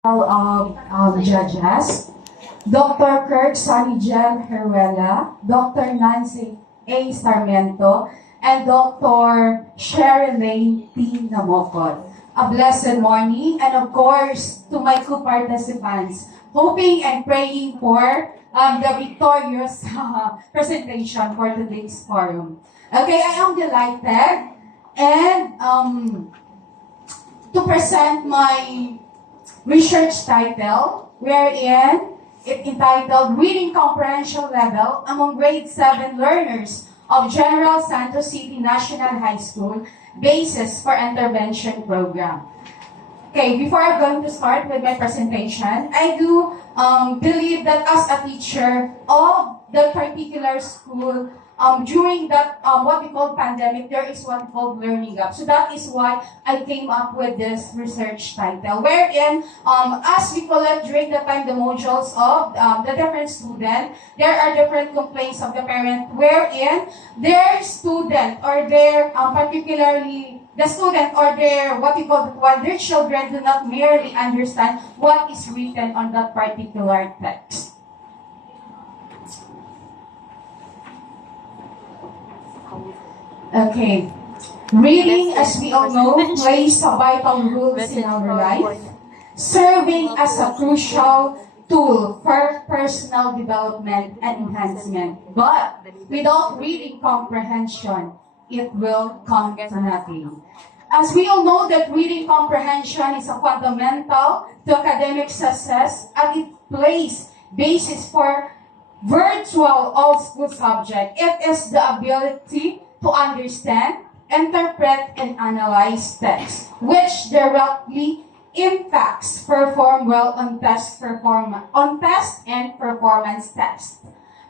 Judges, Dr. Kirk Sanigel Heruela, Dr. Nancy A. Sarmiento, and Dr. Sherilyn T. Namokot. A blessed morning, and of course, to my co-participants, hoping and praying for the victorious presentation for today's forum. Okay, I am delighted and to present my research title, wherein it entitled Reading Comprehension Level Among Grade 7 Learners of General Santos City National High School, Basis for Intervention Program. Okay, before I'm going to start with my presentation, I do believe that as a teacher of the particular school, during that what we call pandemic, there is what we call learning gap. So that is why I came up with this research title, wherein as we collect during the time the modules of the different student, there are different complaints of the parent, wherein their student or their particularly the student or their what we call their children do not merely understand what is written on that particular text. Okay. Reading, as we all know, plays a vital role in our life, serving as a crucial tool for personal development and enhancement. But without reading comprehension, it will come to nothing. As we all know that reading comprehension is a fundamental to academic success, and it plays basis for virtual all-school subject. It is the ability to understand, interpret, and analyze text, which directly impacts perform well on test and performance tests.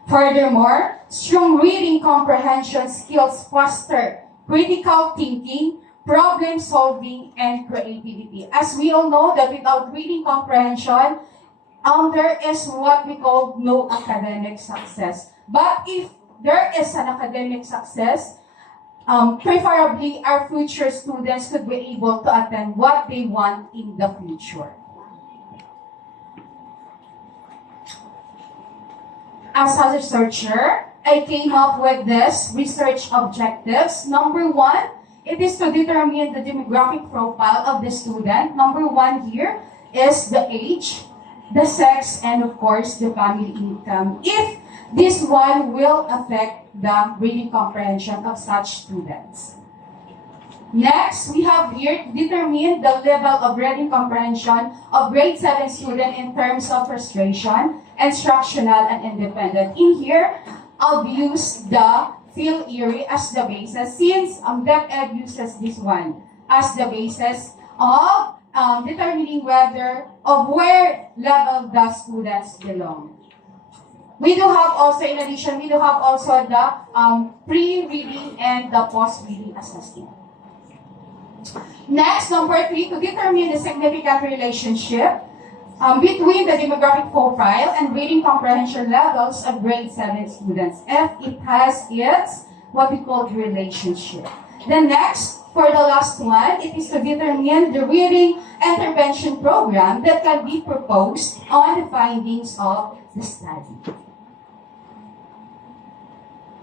Furthermore, strong reading comprehension skills foster critical thinking, problem solving, and creativity. As we all know that without reading comprehension, there is what we call no academic success. But if there is an academic success, preferably our future students could be able to attend what they want in the future. As a researcher, I came up with this research objectives. Number one, it is to determine the demographic profile of the student. Number one here is the age, the sex, and of course, the family income. If this one will affect the reading comprehension of such students. Next, we have here to determine the level of reading comprehension of grade 7 student in terms of frustration, instructional, and independent. In here, I'll use the field area as the basis since DepEd uses this one as the basis of determining where level the students belong. We do have also, in addition, we do have also the pre-reading and the post-reading assessment. Next, number 3, to determine the significant relationship between the demographic profile and reading comprehension levels of grade 7 students, if it has its what we call relationship. Then next, for the last one, it is to determine the reading intervention program that can be proposed on the findings of the study.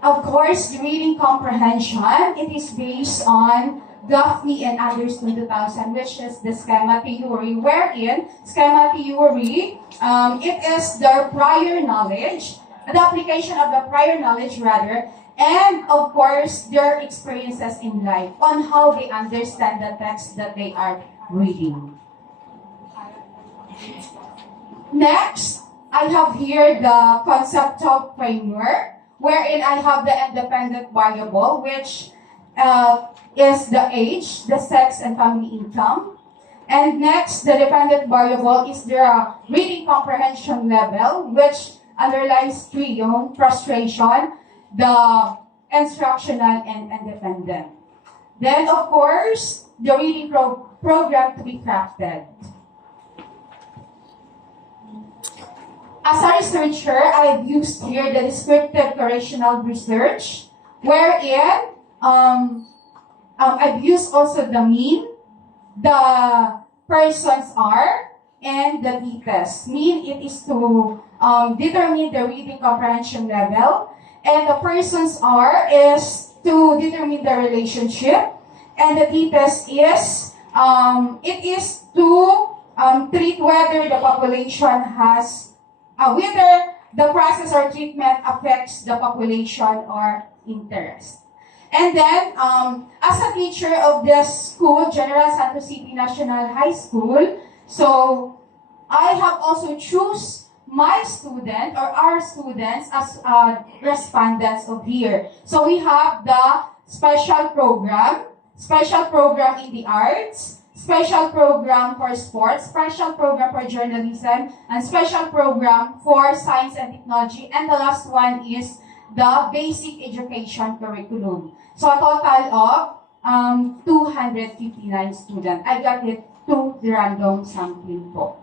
Of course, the reading comprehension, it is based on Gaffney and Anderson 2000, which is the schema theory, wherein schema theory, it is their prior knowledge, the application of the prior knowledge rather, and of course, their experiences in life on how they understand the text that they are reading. Next, I have here the conceptual framework, wherein I have the independent variable, which is the age, the sex, and family income. And next, the dependent variable is the reading comprehension level, which underlies three, yung frustration, the instructional, and independent. Then, of course, the reading program to be crafted. As a researcher, I've used here the descriptive correlational research, wherein I've used also the mean, the persons are, and the D test. Mean it is to determine the reading comprehension level, and the persons R is to determine the relationship, and the D test is it is to treat whether the population has whether the process or treatment affects the population or interest. And then, as a teacher of this school, General Santos City National High School, so I have also choose my student or our students as respondents of here. So we have the special program in the arts, special program for sports, special program for journalism, and special program for science and technology. And the last one is the basic education curriculum. So a total of 259 students. I got it to the random sampling po.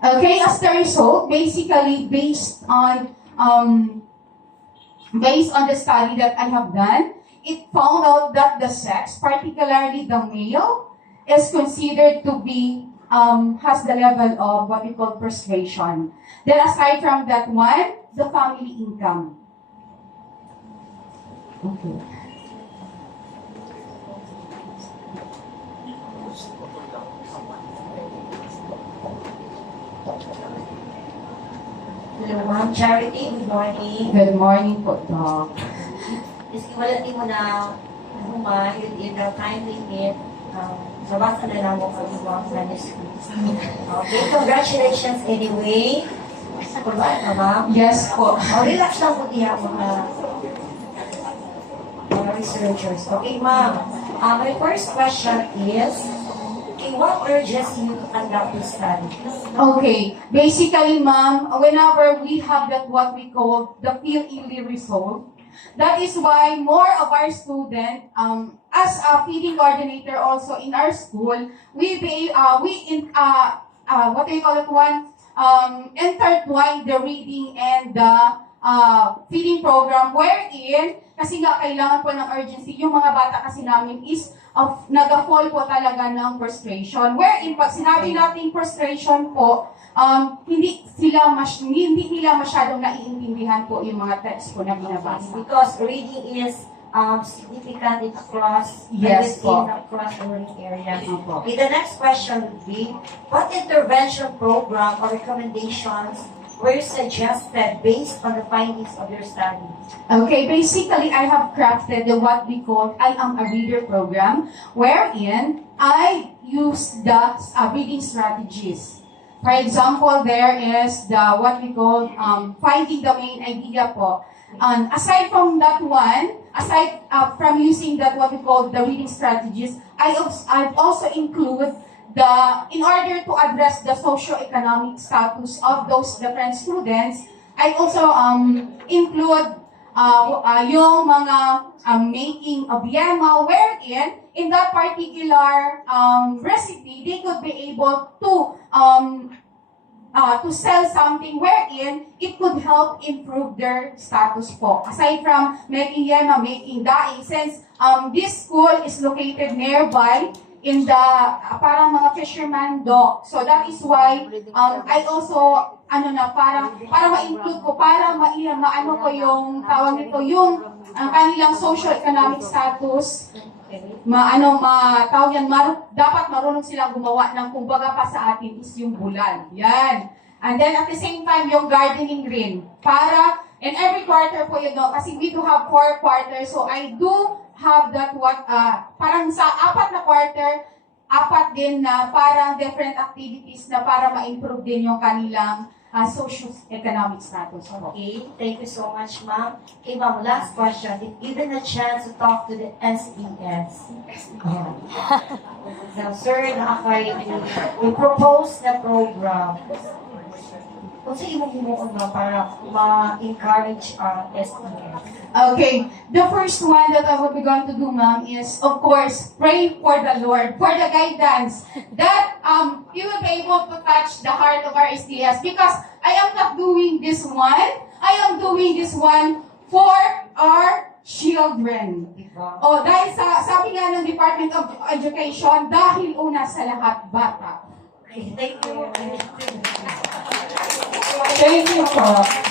Okay, as the result, basically based on the study that I have done, it found out that the sex, particularly the male, is considered to be has the level of what we call persuasion. Then aside from that one, the family income. Okay. Hello, Ma'am Charity. Good morning. Good morning po, Doc. Iwalati mo na yun in the time limit. Nabasa na lang mo kung mga manuscripts. Okay, congratulations anyway. Kulay na, Ma'am? Yes po. Relax lang po diya mga researchers. Okay, Ma'am. My first question is, what urges you to conduct this study? Okay. Basically, ma'am, whenever we have that what we call the field-yearly result, that is why more of our students, as a feeding coordinator also in our school, what do you call it one? Intertwine the reading and the feeding program wherein, kasi nga kailangan po ng urgency, yung mga bata kasi namin is nag-fall po talaga ng frustration. Wherein, pag sinabi natin frustration po, hindi nila masyadong naiintindihan po yung mga text po na binabasa. Because reading is significant across across the learning areas. Okay, the next question would be, what intervention program or recommendations were suggested based on the findings of your study? Okay, basically, I have crafted what we call I Am a Reader program, wherein I use the reading strategies. For example, there is the what we call finding the main idea po. Aside from that one, aside from using that what we call the reading strategies, I've also include in order to address the socio-economic status of those different students, I also include yung mga making of yema, wherein in that particular recipe, they could be able to sell something wherein it could help improve their status po. Aside from making yema, making daing, since this school is located nearby in the parang mga fisherman dock. So that is why I also para ma-include ko, para maano ko yung tawag nito, yung kanilang socio-economic status. Dapat marunong silang gumawa ng kumbaga pa sa atin is yung bulan. Yan. And then at the same time, yung gardening rin. Para, in every quarter po yun, no? Kasi we do have 4 quarters, so I do have that parang sa 4 na quarter, 4 din na parang different activities na para ma-improve din yung kanilang socio-economic status. Okay, thank you so much, Ma'am. Okay, Ma'am, last question. If given a chance to talk to the SES, now, sir, we propose na program. Kung sa imo-imo para ma-encourage SES. Okay, the first one that I will be going to do, ma'am, is, of course, pray for the Lord, for the guidance, that He will be able to touch the heart of our STS, because I am not doing this one. I am doing this one for our children. Diba? O, dahil sabi nga ng Department of Education, dahil una sa lahat, bata. Okay, thank you. Thank you po.